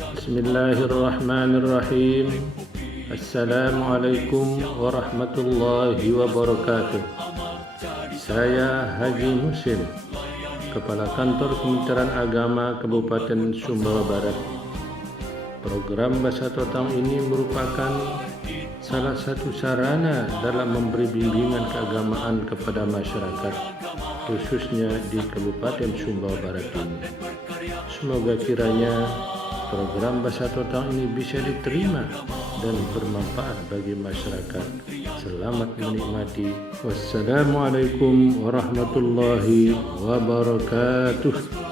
Bismillahirrahmanirrahim. Assalamualaikum warahmatullahi wabarakatuh. Saya Haji Musim, Kepala Kantor Kementerian Agama Kabupaten Sumbawa Barat. Program Bahasa Totang ini merupakan salah satu sarana dalam memberi bimbingan keagamaan kepada masyarakat, khususnya di Kabupaten Sumbawa Barat ini. Semoga kiranya program Bahasa Totang ini bisa diterima dan bermanfaat bagi masyarakat. Selamat menikmati. Wassalamualaikum warahmatullahi wabarakatuh.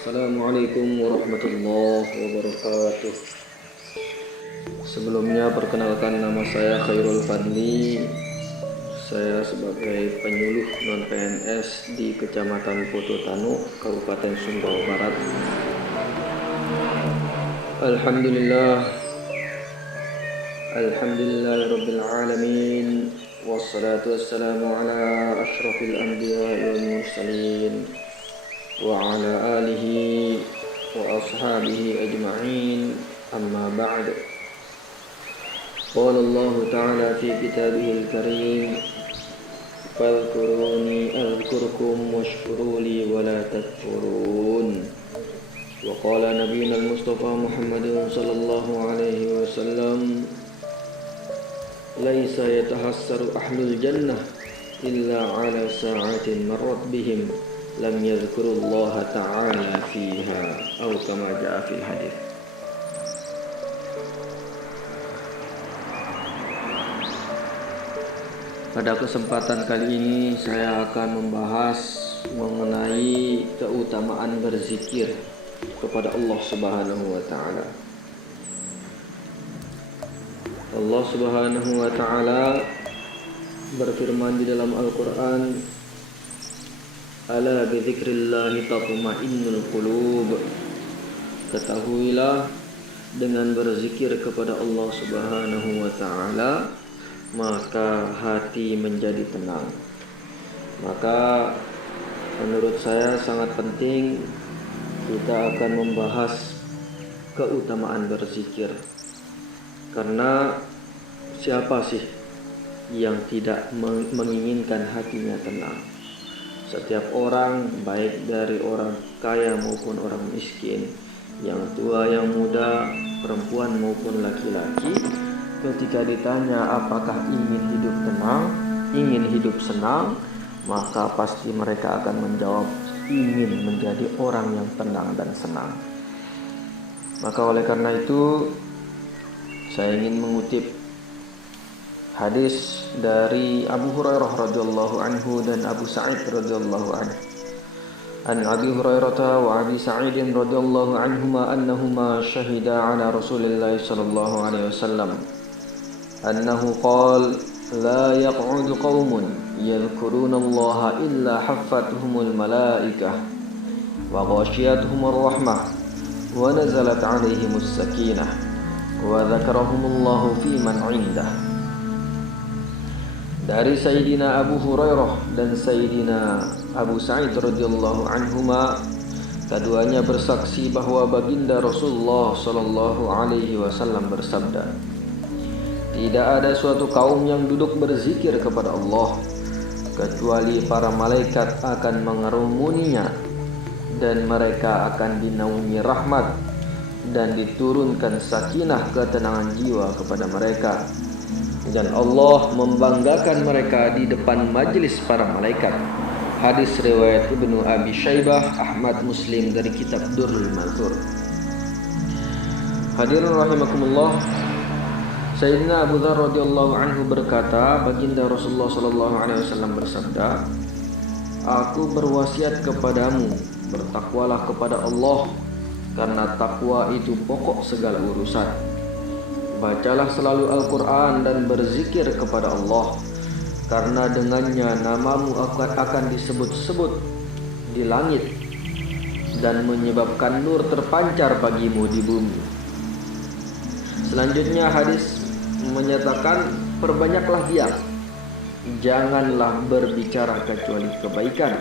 Assalamualaikum warahmatullahi wabarakatuh. Sebelumnya perkenalkan, nama saya Khairul Fadli. Saya sebagai penyuluh non-PNS di Kecamatan Poto Tanu, Kabupaten Sumbawa Barat. Alhamdulillahirabbil alamin. Wassalatu wassalamu ala asyrafil anbiya'i wal mursalin wa ala alihi wa ashabihi ajma'in, amma ba'd. Qala Allah ta'ala fi kitabihil karim, fadhkuruni adhkurkum washkuru li wa la takfurun. Wa qala nabiyuna al-Mustafa Muhammadin sallallahu alaihi wasallam, laisa yatahassaru ahlul jannah illa ala sa'atin marrat bihim lam yadhkurullaha ta'ala fiha, atau kama ja'a fil hadits. Pada kesempatan kali ini saya akan membahas mengenai keutamaan berzikir kepada Allah Subhanahu wa taala. Allah Subhanahu wa taala berfirman di dalam Al-Qur'an, ala bidzikrillahi tatma'innul qulub. Ketahuilah, dengan berzikir kepada Allah Subhanahu wa taala maka hati menjadi tenang. Maka menurut saya sangat penting kita akan membahas keutamaan berzikir. Karena siapa sih yang tidak menginginkan hatinya tenang? Setiap orang, baik dari orang kaya maupun orang miskin, yang tua, yang muda, perempuan maupun laki-laki, ketika ditanya apakah ingin hidup tenang, ingin hidup senang, maka pasti mereka akan menjawab ingin menjadi orang yang tenang dan senang. Maka oleh karena itu saya ingin mengutip hadis dari Abu Hurairah radhiyallahu anhu dan Abu Sa'id radhiyallahu anhu. An Abi Hurairah wa Abi Sa'id radhiyallahu anhuma annahuma syahida ala Rasulillah sallallahu alaihi wasallam annahu qala la yaq'udu qaumun yadhkuruna Allah illa haffatuhumul malaikah wa ghashiyatuhumur rahmah wa nazalat alaihimus sakinah wa dzakarahumullahu fi man 'indah. Dari Sayyidina Abu Hurairah dan Sayyidina Abu Sa'id radhiyallahu anhuma, keduanya bersaksi bahwa baginda Rasulullah sallallahu alaihi wasallam bersabda, tidak ada suatu kaum yang duduk berzikir kepada Allah kecuali para malaikat akan mengerumuninya dan mereka akan dinaungi rahmat dan diturunkan sakinah, ketenangan jiwa kepada mereka, dan Allah membanggakan mereka di depan majelis para malaikat. Hadis riwayat Ibnu Abi Syaibah, Ahmad, Muslim dari kitab Durrul Manthur. Hadirin rahimakumullah, Sayyidina Abu Dzar radhiyallahu anhu berkata, baginda Rasulullah sallallahu alaihi wasallam bersabda, aku berwasiat kepadamu, bertakwalah kepada Allah, karena takwa itu pokok segala urusan. Bacalah selalu Al-Quran dan berzikir kepada Allah, karena dengannya namamu akan disebut-sebut di langit dan menyebabkan nur terpancar bagimu di bumi. Selanjutnya hadis menyatakan perbanyaklah diam, janganlah berbicara kecuali kebaikan,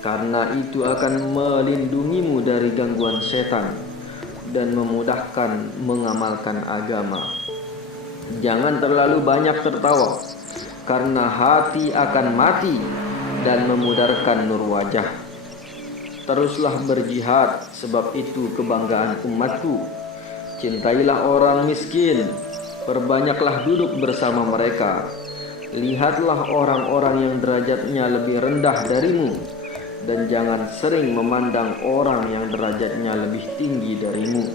karena itu akan melindungimu dari gangguan setan dan memudahkan mengamalkan agama. Jangan terlalu banyak tertawa, karena hati akan mati dan memudarkan nur wajah. Teruslah berjihad, sebab itu kebanggaan umatku. Cintailah orang miskin, perbanyaklah duduk bersama mereka. Lihatlah orang-orang yang derajatnya lebih rendah darimu, dan jangan sering memandang orang yang derajatnya lebih tinggi darimu,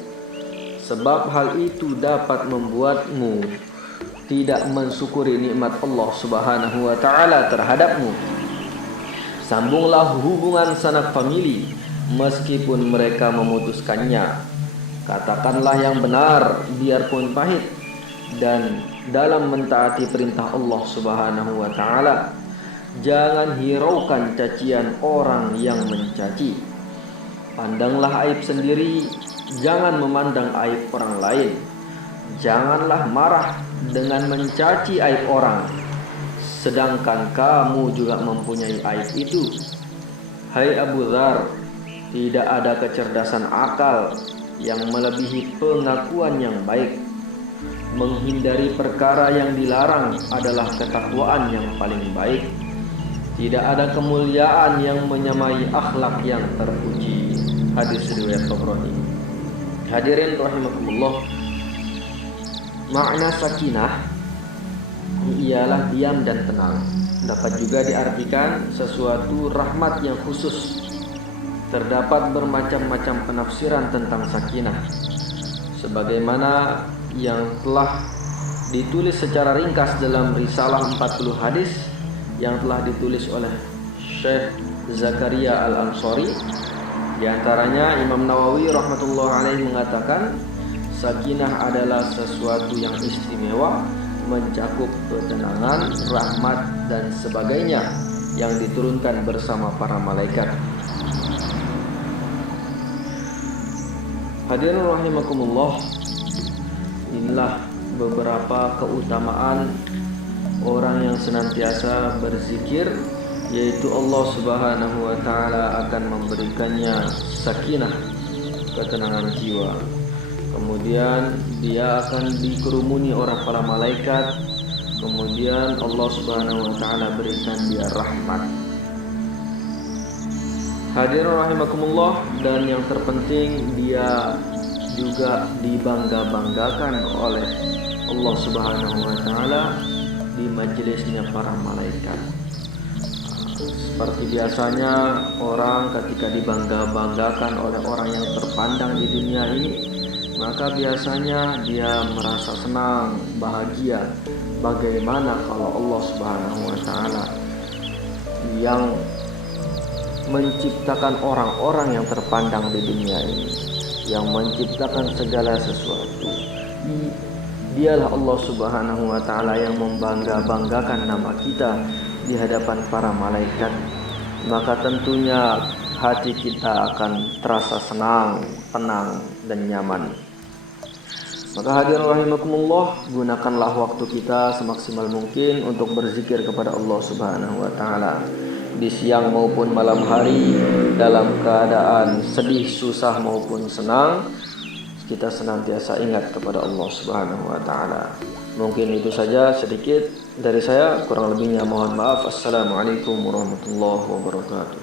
sebab hal itu dapat membuatmu tidak mensyukuri nikmat Allah Subhanahu wa taala terhadapmu. Sambunglah hubungan sanak famili meskipun mereka memutuskannya. Katakanlah yang benar biarpun pahit, dan dalam mentaati perintah Allah Subhanahu wa taala jangan hiraukan cacian orang yang mencaci. Pandanglah aib sendiri, jangan memandang aib orang lain. Janganlah marah dengan mencaci aib orang, sedangkan kamu juga mempunyai aib itu. Hai Abu Dzar, tidak ada kecerdasan akal yang melebihi pengakuan yang baik. Menghindari perkara yang dilarang adalah ketakwaan yang paling baik. Tidak ada kemuliaan yang menyamai akhlak yang terpuji. Hadis riwayat Tabrani. Hadirin rahimakumullah, makna sakinah ialah diam dan tenang. Dapat juga diartikan sesuatu rahmat yang khusus. Terdapat bermacam-macam penafsiran tentang sakinah, sebagaimana yang telah ditulis secara ringkas dalam risalah 40 hadis yang telah ditulis oleh Syekh Zakaria Al-Ansari. Di antaranya Imam Nawawi rahmatullah alaihi mengatakan, sakinah adalah sesuatu yang istimewa, mencakup ketenangan, rahmat dan sebagainya yang diturunkan bersama para malaikat. Hadirin rahimakumullah, inilah beberapa keutamaan orang yang senantiasa berzikir, yaitu Allah Subhanahu wa taala akan memberikannya sakinah, ketenangan jiwa. Kemudian dia akan dikerumuni oleh para malaikat. Kemudian Allah Subhanahu wa taala berikan dia rahmat. Hadirin rahimakumullah, dan yang terpenting dia juga dibangga-banggakan oleh Allah Subhanahu wa taala di majelisnya para malaikat. Seperti biasanya orang ketika dibangga-banggakan oleh orang yang terpandang di dunia ini, maka biasanya dia merasa senang, bahagia. Bagaimana kalau Allah Subhanahu wa taala yang menciptakan orang-orang yang terpandang di dunia ini, yang menciptakan segala sesuatu, dialah Allah Subhanahu wa taala yang membangga-banggakan nama kita di hadapan para malaikat, maka tentunya hati kita akan terasa senang, tenang dan nyaman. Maka hadirin rahimakumullah, gunakanlah waktu kita semaksimal mungkin untuk berzikir kepada Allah Subhanahu wa taala di siang maupun malam hari, dalam keadaan sedih, susah maupun senang. Kita senantiasa ingat kepada Allah Subhanahu wa taala. Mungkin itu saja sedikit dari saya, kurang lebihnya mohon maaf. Assalamualaikum warahmatullahi wabarakatuh.